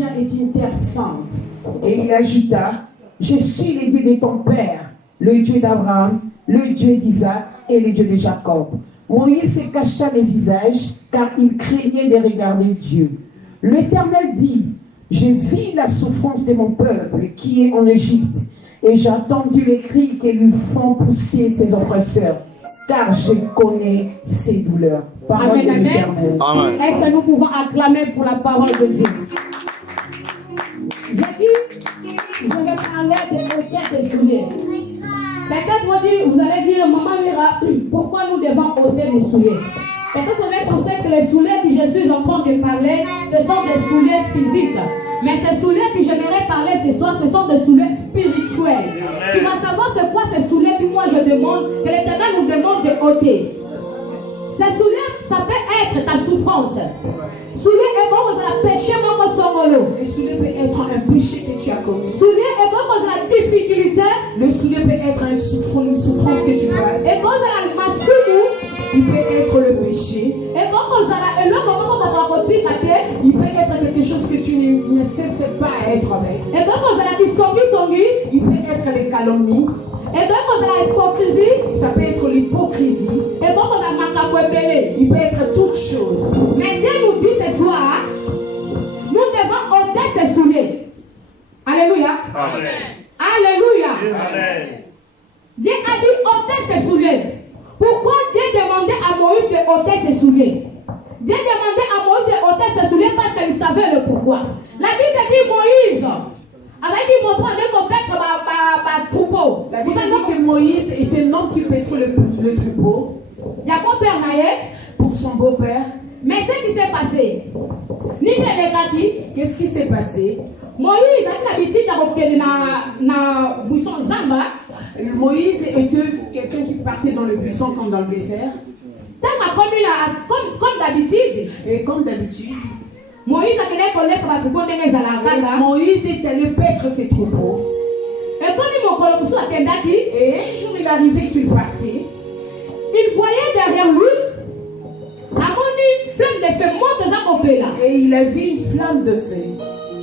ancien est une terre sainte. Et il ajouta, je suis le Dieu de ton père, le Dieu d'Abraham, le Dieu d'Isaac et le Dieu de Jacob. Moïse se cacha le visage, car il craignait de regarder Dieu. L'Éternel dit, je vis la souffrance de mon peuple qui est en Égypte, et j'ai entendu les cris que lui font pousser ses oppresseurs, car je connais ses douleurs. Parole Amen, de l'Éternel. amen. Est-ce que nous pouvons acclamer pour la parole de Dieu? J'ai dit, je vais parler de ôter ses souliers. Peut-être vous allez dire, Maman Mira, pourquoi nous devons ôter nos souliers? Peut-être vous allez penser que les souliers que je suis en train de parler, ce sont des souliers physiques. Mais ces souliers que j'aimerais parler ce soir, ce sont des souliers spirituels. Tu vas savoir c'est quoi ces souliers que moi je demande, que l'Éternel nous demande de ôter. Ces souliers, ça peut être ta souffrance. Souliers est bon pour la péché, mon songolo. Le soulier peut être un péché que tu as commis. Souliers est bon pour la difficulté. Le soulier peut être une souffrance que tu passes. Et bon pour la masumu. Il peut être le péché. Et bon pour la il peut être quelque chose que tu ne cesses pas à être avec. Et bon pour la kisongi. Il peut être les calomnies. Et bon pour la hypocrisie. Ça peut être l'hypocrisie. Et bon pour la makabwebele. Il peut être toutes choses. Mais Dieu nous dit ce soir, nous devons ôter ses souliers. Alléluia. Amen. Alléluia. Amen. Dieu a dit ôter tes souliers. Pourquoi Dieu demandait à Moïse de ôter ses souliers? Dieu demandait à Moïse de ôter ses souliers parce qu'il savait le pourquoi. La Bible dit Moïse avait dit mon frère de paître ma troupeau. La Bible dit que Moïse était un homme qui paîtrait le troupeau. Il y a mon père naïe pour son beau-père. Mais ce qui s'est passé, ni le négatif. Qu'est-ce qui s'est passé? Moïse a l'habitude d'aller dans buisson Zamba. Moïse était quelqu'un qui partait dans le buisson comme dans le désert. Comme d'habitude. Et comme d'habitude. Moïse est allé paître ses troupeaux. Et un jour il arrivait qu'il partait. Il voyait derrière lui une flamme de feu. Et il a vu une flamme de feu.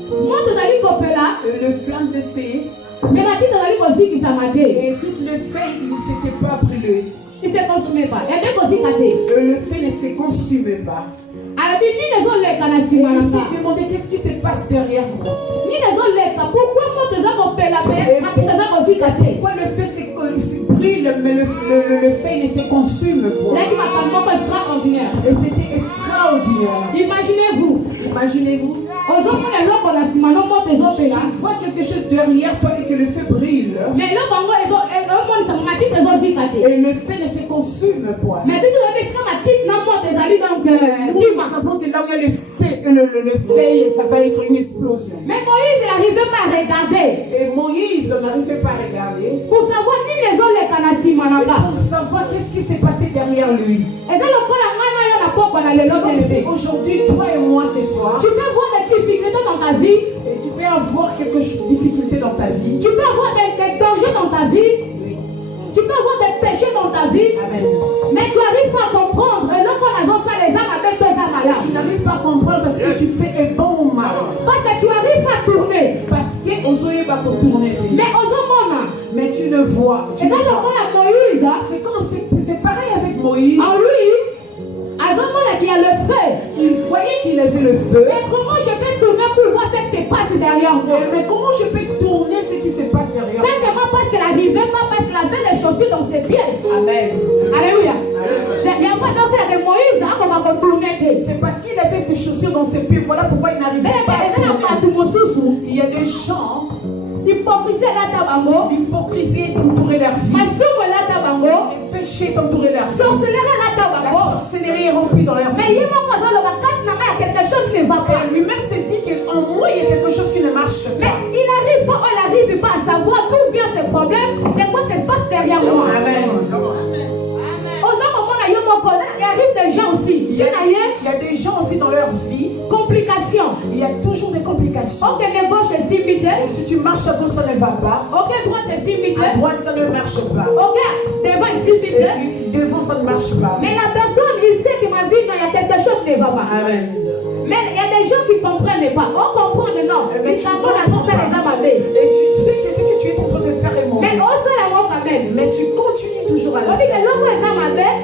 Le flamme de feu. Et toutes les feuilles ne s'étaient pas brûlées. Il ne se consumait pas. Le feu ne se consumait pas. Et il s'est demandé qu'est-ce qui se passe derrière moi. Pourquoi le feu se brûle mais le feu ne se consume pas. Et c'était extraordinaire. Imaginez-vous. Tu vois quelque chose derrière toi et que le feu brûle. Et le feu ne se consume pas. Nous savons que là où il y a le feu, ça va être une explosion. Mais Moïse n'arrivait pas à regarder. Et Moïse n'arrivait pas à regarder. Pour savoir pour savoir qu'est-ce qui s'est passé derrière lui. C'est aujourd'hui, toi et moi ce soir. Tu peux avoir des difficultés dans ta vie. Et tu peux avoir quelques difficultés dans ta vie. Tu peux avoir des dangers dans ta vie. Oui. Tu peux avoir des péchés dans ta vie. Amen. Mais tu n'arrives pas à comprendre. Tu n'arrives pas à comprendre parce que tu fais un bon ou mal. Parce que tu n'arrives pas à tourner. Parce que Ozoé va pour tourner. Mais tu ne vois. C'est comme c'est pareil avec Moïse. En lui, il y a le feu. Il voyait qu'il avait le feu. Mais comment je peux tourner pour voir ce qui se passe derrière moi? Mais comment je peux tourner ce qui se passe derrière moi? Simplement parce qu'elle n'arrivait pas, parce qu'elle avait les chaussures dans ses pieds. Amen. Alléluia. Il n'y a pas dansé avec Moïse, on va tourner. C'est parce qu'il avait ses chaussures dans ses pieds. Voilà pourquoi il n'arrivait pas à tourner. Il y a des gens. L'hypocrisie est entourée leur vie. Le péché est entouré leur vie. La sorcellerie est remplie dans leur vie. Mais il y a quelque chose qui ne va pas. Et lui-même s'est dit qu'en moi il y a quelque chose qui ne marche pas. Mais il n'arrive pas à savoir d'où viennent ces problèmes et quoi se passe derrière moi. Amen. Il arrive des gens aussi. Il y a des gens aussi dans leur vie. Complications. Il y a toujours des complications. Ok, de gauche est simité. Si tu marches à gauche, ça ne va pas. Ok, droite est simité. À droite, ça ne marche pas. Ok, devant est simité. Devant, ça ne marche pas. Mais la personne, il sait que ma vie, il y a quelque chose qui ne va pas. Amen. Mais il y a des gens qui ne comprennent pas. On comprend non. Mais Ils savent la force des âmes. et tu sais que ce que tu es en train de faire est Mais mauvais. on sait la voix quand même. Mais tu continues toujours à le On dit que faire. l'homme est âme.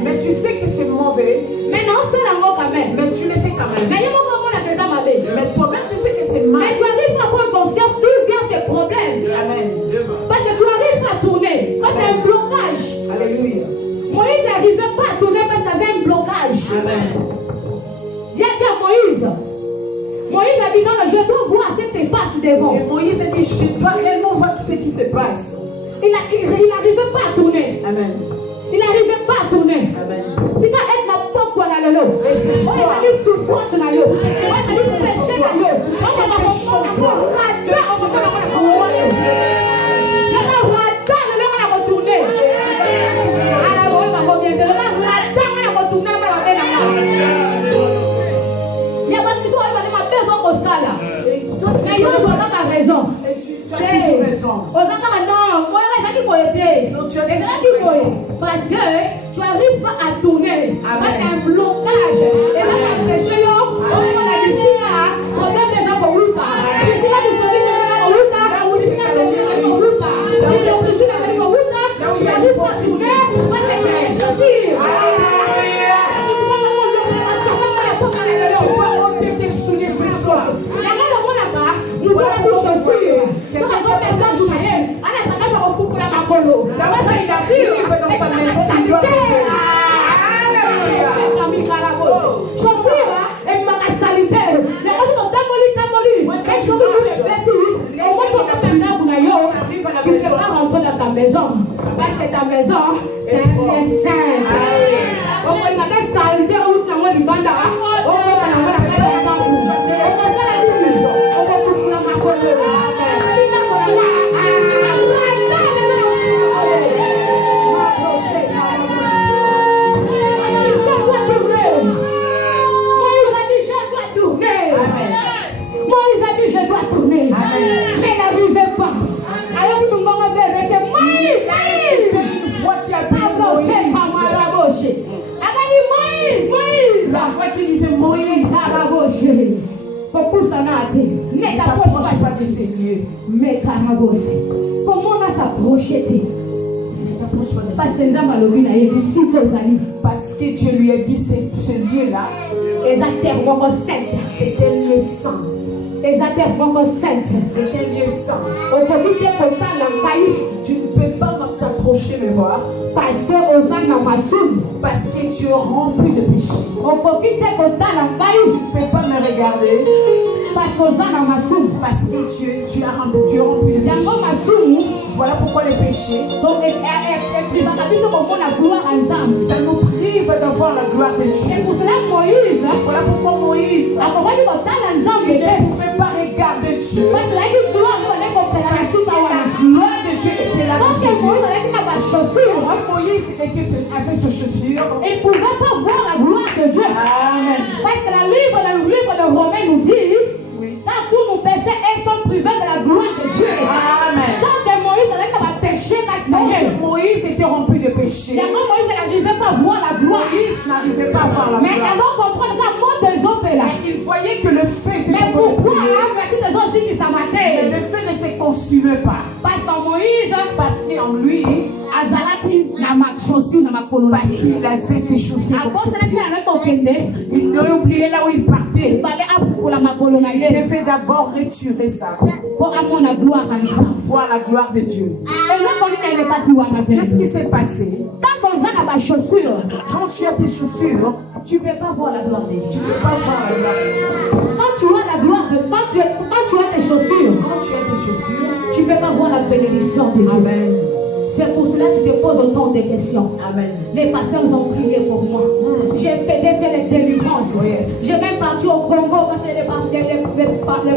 Mais tu sais que c'est mauvais. Mais non, c'est la voix quand même. Mais tu le fais quand même. Mais il y a beaucoup de gens qui âme. Mais toi-même, tu sais que c'est mal. Mais tu arrives à prendre conscience d'où viennent ces problèmes. Amen. Parce que tu n'arrives pas à tourner. Parce que c'est un blocage. Alléluia. Moïse n'arrivait pas à tourner parce qu'il avait un blocage. Amen. Dis à Moïse. Moïse a dit non, je dois voir ce qui se passe devant. Et Moïse a dit, je dois réellement voir ce qui se passe. Il n'arrivait pas à tourner. Amen. Il n'arrivait pas à tourner. Amen. C'est quand elle n'a pas quoi dans le lot. Et c'est On ça. a dit souffrance dans le lot. On a dit péché dans le lot. On a raison. Tu as toujours raison. Parce que tu n'arrives pas à tourner. Parce qu'il y a un blocage. Et là, tu as péché. On a dit ça. Problème des gens pour l'outa. Ici, là, tu sais, c'est pour l'outa. Ici, là, tu sais, c'est pour l'outa. Ici, là, tu sais, c'est pour l'outa. Tu n'arrives pas à tourner. Parce que tu es chaussure. Tu dois ôter tes souliers ce soir. Dans sa maison, il doit lever. Parce que ta maison, c'est un dessin. On va la saleté ou la main du banda. On va la Moïse a dit je dois tourner. Mais il n'arrivait pas. Alors que nous avons fait Moïse. Une voix qui appelait Moïse. La voix qui disait Moïse. Ne t'approche pas de ces lieux. Comment on a s'approché? Ne t'approche pas de ces Parce lieux. que Parce que Dieu lui a dit ce lieu-là, c'est un lieu saint. C'est un lieu saint. Tu ne peux pas t'approcher me voir. Parce que Parce que tu es rempli de péché. Tu ne peux pas me regarder. Parce que tu es rempli de péché. Voilà pourquoi le péché, ça nous prive d'avoir la gloire de Dieu. Voilà pourquoi Moïse, il ne pouvait pas regarder Dieu. Parce que la gloire de Dieu était là dessus. Quand Moïse avait ses chaussures, il ne pouvait pas voir la gloire de Dieu. Amen. Parce que le livre de Romains nous dit, Oui. quand tous nos péchés sont privés de la gloire de Dieu. Amen. Quand Moïse avait péché, Donc Moïse était rempli de péché. Moïse n'arrivait pas à voir la gloire. Moïse n'arrivait pas à voir la Mais gloire. alors comprendre que mon des hommes est là. Mais il voyait que le feu était Mais en train de pourquoi brûler. petit des hommes aussi qui Mais s'amaient? le feu ne se consumait pas. Parce que Moïse, Parce qu'en lui, Azalaki na ma chaussure na ma colonne. parce qu'il avait ses chaussures À comme cause ça. de la Il n'aurait oublié là où il il partait. fallait pour la ma colonne. Il devait d'abord retirer ça. Pour avoir la gloire ensemble. Voir la gloire de Dieu. Et là, quand il n'est pas tout à la Qu'est-ce qui s'est passé? Quand on a ma chaussure, Quand tu as tes chaussures, tu ne peux pas voir la gloire de Dieu. tu ne peux pas voir la gloire de Dieu. Quand tu as la gloire de quand tu as tes chaussures, Quand tu as tes chaussures, tu ne peux pas voir la bénédiction de Dieu. Amen. C'est pour cela que tu te poses autant de questions. Amen. Les pasteurs ont prié pour moi. J'ai fait les délivrances. Oh, yes. J'ai même parti au Congo parce que les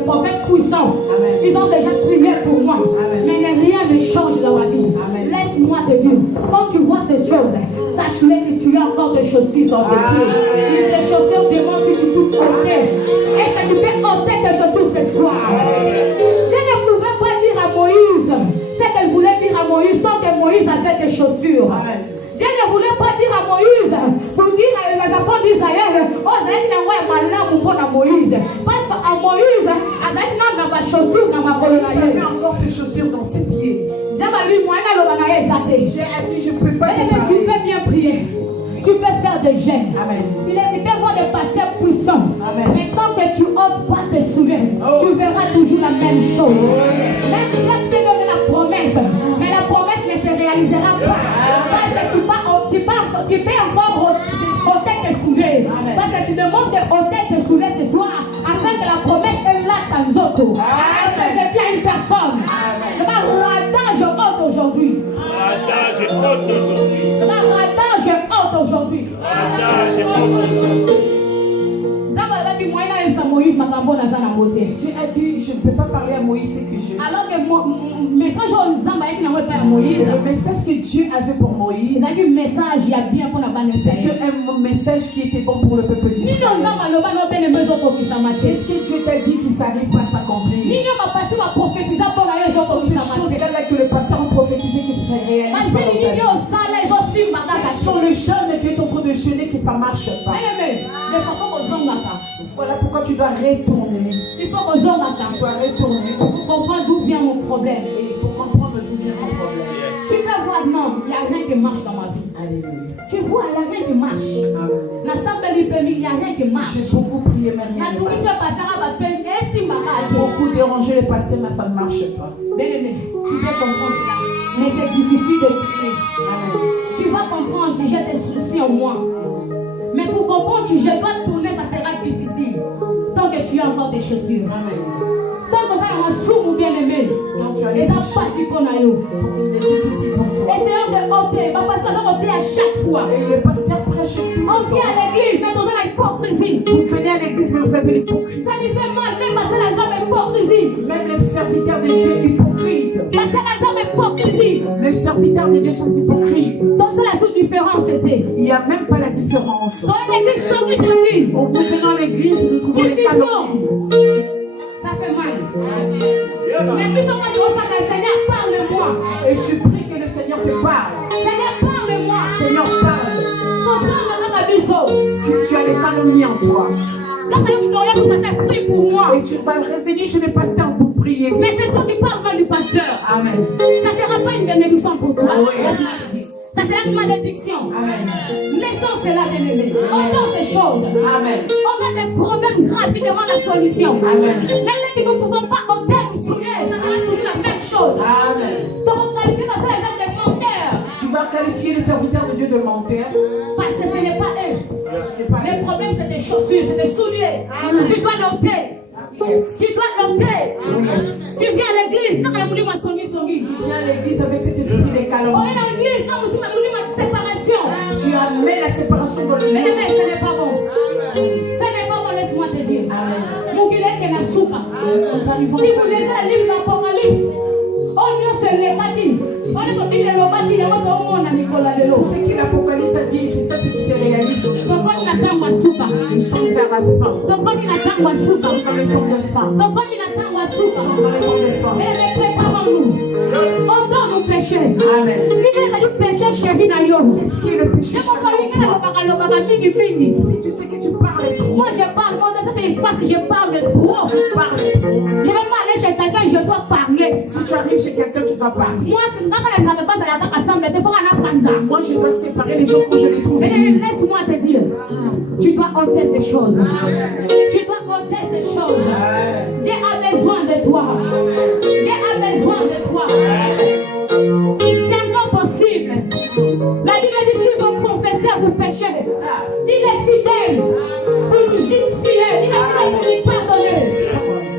prophètes puissants, Amen. ils ont déjà prié pour moi. Amen. Mais rien ne change dans ma vie. Amen. Laisse-moi te dire, quand tu vois ces choses, sache-le que tu as encore des chaussures dans tes pieds. Si ces chaussures demandent que tu puisses ôter, est-ce que tu peux ôter tes chaussures ce soir? Je ne pouvais pas dire à Moïse ce qu'elle voulait dire à Moïse tant que Moïse avait des chaussures. Amen. Dieu ne voulait pas dire à Moïse pour dire à les enfants d'Israël, oh, c'est un malade pour à Moïse. Parce qu'à Moïse, avec ma chaussure dans ma colonne. Il avait encore ses chaussures dans ses pieds. J'ai dit, je ne peux pas te tu parler. peux bien prier. Tu peux faire des jeûnes. Amen. Il est voir des pasteurs puissants. Amen. Mais tant que tu ôtes pas te soulever, tu verras toujours la même chose. Même si tu as donné la promesse, mais la promesse ne se réalisera pas. Parce que tu peux encore ôter te soulever. Parce que tu demandes de ôter te soulever ce soir, afin que la promesse est là dans Zoto. Parce que je viens une personne. Le ratage haute aujourd'hui. Ratage haute aujourd'hui. Le ratage haute aujourd'hui. Ratage haute aujourd'hui. Dieu a dit, je ne peux pas parler à Moïse ce que j'ai. Alors que message aux Zamba qui n'a pas Moïse. Le message que Dieu avait pour Moïse, C'est un message il y a bien pour la bonne c'était un message qui était bon pour le peuple d'Israël. Qu'est-ce que Dieu t'a dit qui s'arrive pas à s'accomplir? Ce sont ces choses-là que le pasteur a prophétisé que ça réalise pas dans ta vie. Quels sont les jeunes qui sont en train de jeûner que ça ne marche pas? Voilà pourquoi tu dois retourner. Il faut que Tu dois retourner pour comprendre d'où vient mon problème. et pour comprendre d'où vient ton problème. Tu peux voir, non, il n'y a rien qui marche dans ma vie. Alléluia. Tu vois, il n'y a rien qui marche. Amen. L'ensemble du pays, il n'y a rien qui marche. J'ai beaucoup prié, mais La rien ne nourriture marche. pasteur va payer et si ma Beaucoup dérangé les passés, mais ça ne marche pas. Bien-aimé, tu peux comprendre cela. Mais c'est difficile de prier. Amen. Tu vas comprendre que j'ai des soucis en moi. Mais pour comprendre que je dois tourner, ça sera difficile. Tant que tu as encore tes chaussures. Amen. Tant que ça va sourd ou bien aimé. Donc tu as Et les ça touches. passe du bon aïe. Il est difficile pour toi. Essayons de ôter. Va passer à ôter à chaque fois. Et le pasteur prêche tout On le vient temps. à l'église, mais dans l'hypocrisie. Vous venez à l'église, mais vous avez l'hypocrisie. Ça lui fait mal, même passer la zone hypocrisie. Même les serviteurs de Dieu hypocrites. Passer la zone hypocrisie. Les serviteurs de Dieu sont hypocrites. Donc c'est la seule différence, c'était. Il n'y a même pas la différence. Dans l'église, sorti. En venant à l'église, nous trouvons les calomnies. Ça fait mal. Mais plus on va dire au Seigneur, parle-moi. Et tu pries que le Seigneur te parle. Seigneur, parle-moi. Seigneur, parle. Que tu as les calomnies en toi. Et tu vas revenir chez le pasteur pour prier. Mais c'est toi qui parles mal du pasteur. Amen. Ça ne sera pas une bénédiction pour toi. Oh, yes. Ça sera une malédiction. Amen. Laissons cela, bien-aimé. Faisons ces choses. Amen. On a des problèmes graves qui demandent la solution. Amen. Même que nous ne pouvons pas ôter du soulier, ça sera toujours la même chose. Amen. Donc on qualifie par ça les gens de menteurs. Tu vas qualifier les serviteurs de Dieu de menteurs. Parce que ce n'est pas eux. C'est pas Le problème, c'est des chaussures, c'est des souliers. Tu dois l'ôter. Yes. Tu dois l'ôter. Yes. Tu viens à l'église, non, on m'a sonné. Tu viens à l'église avec cet esprit des On calomnies. est à l'église, non, on m'a séparation. Tu amènes la séparation dans le Mais monde. ce n'est pas bon. Ce n'est pas bon, laisse-moi te dire. Amen. Mon qu'il est que la souka. Nous arrivons. Si vous lisez le livre d'Apocalypse, on y se les bâtit. On est sorti de l'obati, il y a un monde à Nicolas Lelo. Ce que l'Apocalypse a dit, c'est ça ce qui se réalise Donc on aujourd'hui. attend Wasuka. Nous sommes vers la fin. Donc on attend Nous Wasuka. sommes dans le temps de fin. Donc on attend Nous Wasuka. sommes dans le temps de fin. Et préparons-nous. Ôtons nos péchés. Amen. L'idée c'est du péché chéri d'ailleurs. Qu'est-ce qui est le péché C'est pourquoi il y chez a toi? le mingi. Si tu sais que tu parles trop, Moi je parle, moi ça c'est parce que je parle de trop. tu parles trop. Je vais pas aller chez quelqu'un, je dois parler. Si tu arrives chez quelqu'un, tu dois parler. Moi, c'est quand elle n'avait pas à la assemblée, il faut qu'on apprenne ça. Moi, je dois séparer les gens quand je les trouve. Mais laisse-moi te dire, tu dois ôter ces choses. Tu dois ôter ces choses. Dieu a besoin de toi. Dieu a besoin de toi. C'est encore possible. La Bible dit si vous confessez vos péchés, il est fidèle pour nous justifier. Il est fidèle pour nous pardonner.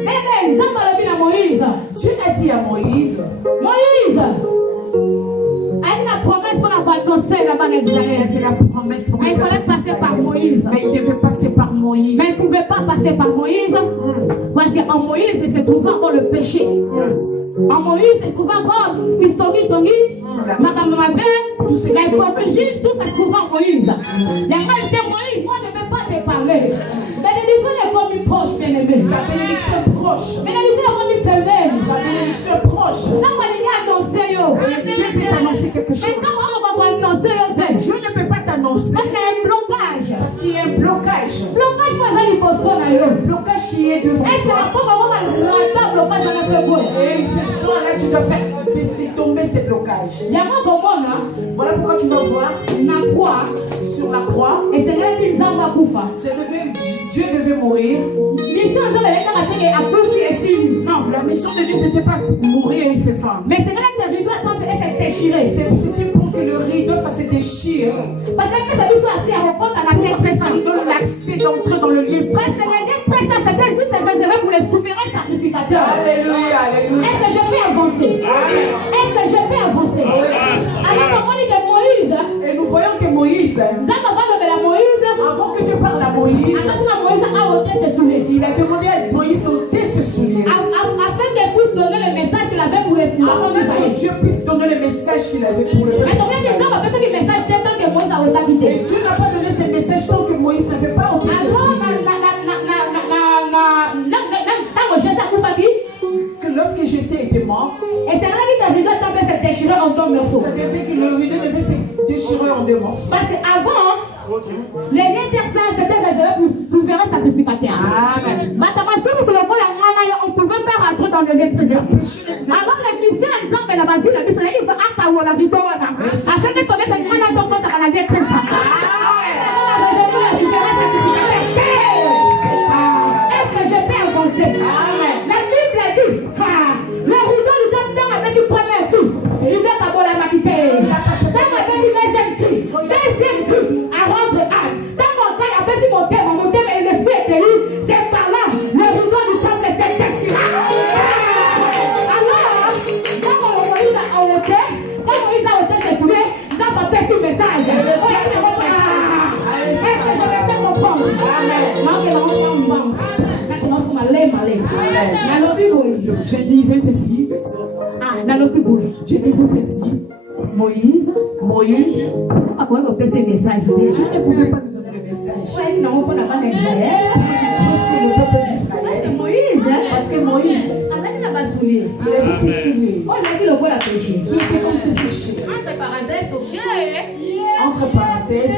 Mais les hommes à Moïse. Dieu a dit à Moïse, Moïse, a eu la promesse pour annoncer la bonne il Israël. avait la promesse pour Mais il fallait passer par Moïse. Mais il devait passer par Moïse. Mais il ne pouvait pas passer par Moïse parce qu'en Moïse, il se trouvait encore le péché. En Moïse, il se trouvait encore si songi, madame ma belle, la hypocrisie, tout ça se trouvait en Moïse. Les gens disaient Moïse, moi je ne peux pas te parler. Bénédiction est comme une proche, bien-aimée. La bénédiction proche. Bénédiction est comme une pérenne. La bénédiction proche. Ça va lui annoncer, yo. Dieu veut t'annoncer quelque Mais chose. comment on va annoncer, yo? Dieu ne peut pas t'annoncer Ça, c'est un blocage. parce qu'il y a un blocage. blocage. Blocage pour les liposuction na yo. Blocage qui est devant Est-ce que toi. la pomme va le blocage on a fait quoi? Et ce soir-là, tu dois faire baisser, tomber ces blocages. Yango bomona Voilà pourquoi tu vas voir na croix sur la croix, et c'est là qu'il zamba kufa. Dieu devait mourir. Mission de l'état que a kufi et sili. Non. La mission de Dieu, c'était pas mourir et se fendre. Mais c'est là que rideau attend et s'est déchiré. C'était pour que le rideau, ça se déchire. Parce que ça lui soit assis à repos à la tête Pour que ça pressante. nous donne l'accès d'entrer dans le lieu Parce que présent. les têtes pressantes, c'était juste réservé pour les souverains sacrificateurs. Alléluia, alléluia. Est-ce que je peux avancer? Est-ce que je peux avancer? Alors, comment on dit que Moïse, Et nous voyons que Moïse, Zamba va de la Moïse, avant que Dieu parle à Moïse, avant que Moïse a ôté ses souliers. il a demandé à Moïse d'ôter ce soulier. Afin qu'elle puisse donner le message qu'il avait pour les enfants Afin que d'Israël. Dieu puisse donner le message qu'il avait pour le Mais peuple donc, il y a des d'Israël. gens qui appellent ça le message tel que Moïse a ôté quitté. Et Dieu n'a pas donné ce message tant que Moïse n'avait pas ôté ce Alors, soulier. Que lorsque Jésus était mort, et c'est là que le rideau tombé s'est déchiré en deux morceaux. ça devait que le rideau devait se déchirer en deux morceaux. Parce qu'avant, les liens persans c'était réservé pour souverains sacrificateurs. Amen. On ne pouvait pas rentrer dans le lieu présent. Alors les missions, exemple, la vie, la mission, il faut attendre la rideau afin que son maître ne tombe pas dans la vie présent. Est-ce que je peux avancer? La Bible dit, le rideau du temps avec du premier cri. Il doit d'abord la maquiller. Dans ma vie, deuxième cri. Deuxième cri, à rendre âme. Dans mon temps, après si mon thème et l'esprit est élu, c'est par là, le rideau du temps s'est déchiré. Alors, quand Moïse a ôté ses souliers, ça va passer le message. Est-ce que je vais te comprendre? Je disais ceci. Je disais ceci. Moïse, Moïse, après on fait ces messages, Dieu ne pouvait pas nous donner le message. non, on n'a pas d'Israël. C'est le peuple Parce d'Israël. que Moïse, Parce que Moïse, il n'a pas soulié. il avait ses souliers On a dit le vol à péché. qui étaient comme ses péchés. Entre parenthèses, ok. Entre parenthèses,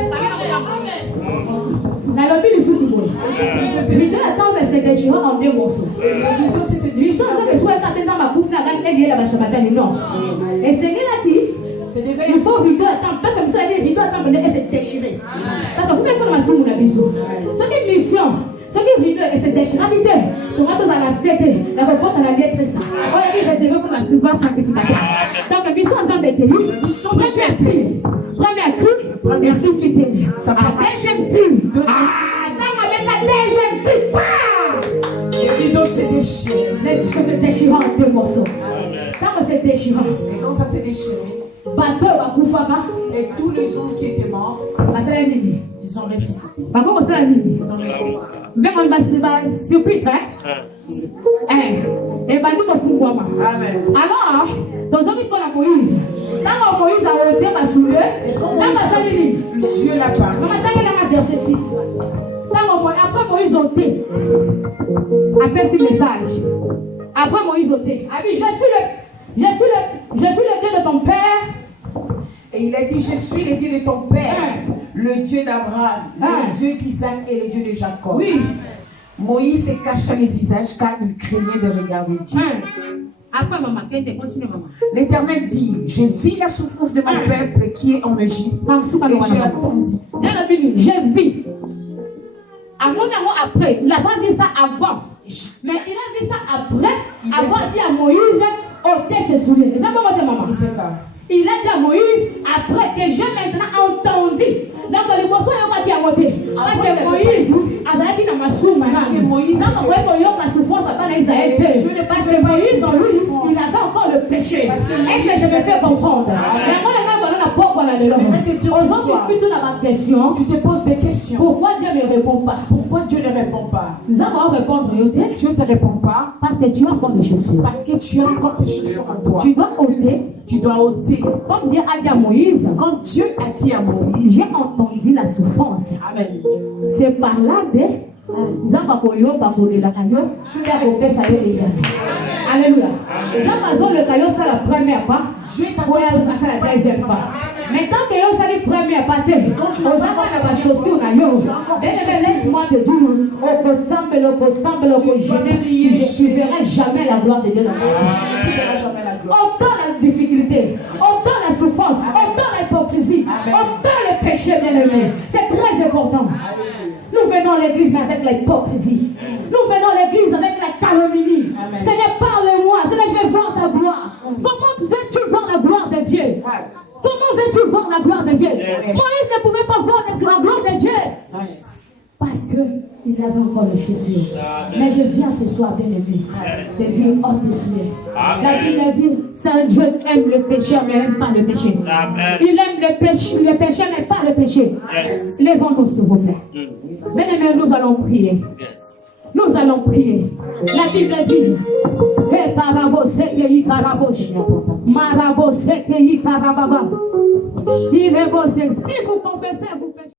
Dans le but du souci, l'idée attend de se déchirer en deux morceaux. le rideau s'était Mission, déchiré. c'est que soit quand dans ma bouffe, la gagne, elle est là, ma chabatane, non. Et c'est là qui. C'est des Il faut rideau attendre, parce que vous savez, rideau attendre, elle s'est déchirée. Parce que vous faites comme ma somme, mon abisso. C'est une mission. C'est une rideau et c'est déchiré. Donc, on va la céder, la reporte à la lettre ça. On a dit réservé pour la souveraine sacrificateur. Donc, mission en temps d'équilibre, mission de Dieu. Première cri, et suppliquer. Ça peut Deuxième cri. Dans la deuxième cri. Le rideau s'est déchiré. Les choses se déchirent en deux morceaux. Quand c'est déchirant, Et quand ça s'est déchiré, bateau à Koufaka, et tous les gens qui étaient morts, c'est la nuit. ils ont ressuscité. Par contre, c'est la nuit. Ils ont ressuscité. Même on va surpris, hein? Et bah, nous, on fout quoi, Amen. alors, dans une histoire de Moïse, quand Moïse a ôté ma soulier, quand ma saline, Dieu l'a parlé. maman, t'as dans verset 6. Après Moïse ôté, après ce message, après Moïse ôté, ah oui, je suis le Dieu de ton père. Et il a dit, je suis le Dieu de ton père, le Dieu d'Abraham, le Dieu d'Isaac et le Dieu de Jacob. Oui. Moïse se cacha le visage car il craignait de regarder Dieu. Après, maman, continue, maman. L'Éternel dit, j'ai vu la souffrance de mon peuple qui est en Égypte et j'ai attendu. Dans la Bible, j'ai vu. À mon amour après, il n'a pas vu ça avant. Mais il a vu ça après, avoir dit à Moïse, ôtez ses souliers. C'est ça, maman. Oui, c'est ça. Il a dit à Moïse, après que j'ai maintenant entendu. Donc, les morceaux n'ont pas dit à ôter. Parce que Moïse, a dit dans ma soupe. Parce que Moïse, donc, vous voyez que la souffrance n'a pas Israël. Parce que Moïse, en lui, il avait encore le péché. Est-ce que je me fais comprendre? Aujourd'hui, toute la question, tu te poses des questions. pourquoi Dieu ne répond pas? Pourquoi Dieu ne répond pas? Nous allons répondre, Dieu ne te répond pas parce que tu as encore des chaussures. parce que tu as encore des chaussures en toi. Tu dois ôter. Tu dois ôter. Comme Dieu a dit à Moïse, Quand Dieu a dit à Moïse, j'ai entendu la souffrance. Amen. C'est par là de Alléluia. Le caillot, c'est la première part. Dieu t'a La deuxième part. Mais tant que yo sali premier pâté, on va pas la chaussure na yo. Laisse-moi te dire, tu ne verras jamais la gloire de Dieu dans ta vie. Autant la difficulté, autant la souffrance, autant l'hypocrisie, autant le péché, bien-aimé. C'est très important. Nous venons à l'église mais avec l'hypocrisie. Nous venons à l'église avec la calomnie. Seigneur, parle-moi. Seigneur, je vais voir ta gloire. Comment veux-tu voir la gloire de Dieu? Comment veux-tu voir la gloire de Dieu? Moïse ne pouvait pas voir la gloire de Dieu. Parce qu'il avait encore les chaussures. Mais je viens ce soir, bien-aimé, te dire, oh Dieu. La Bible dit, c'est un Dieu qui aime le pécheur, mais n'aime pas le péché. Il aime le péché, mais pas le péché. Lèvons-nous, s'il vous plaît. Bien-aimé, nous allons prier. Nous allons prier. La Bible dit, He karabo seke karabo, marabo seke karababa. Si vous confessez, vous péchez.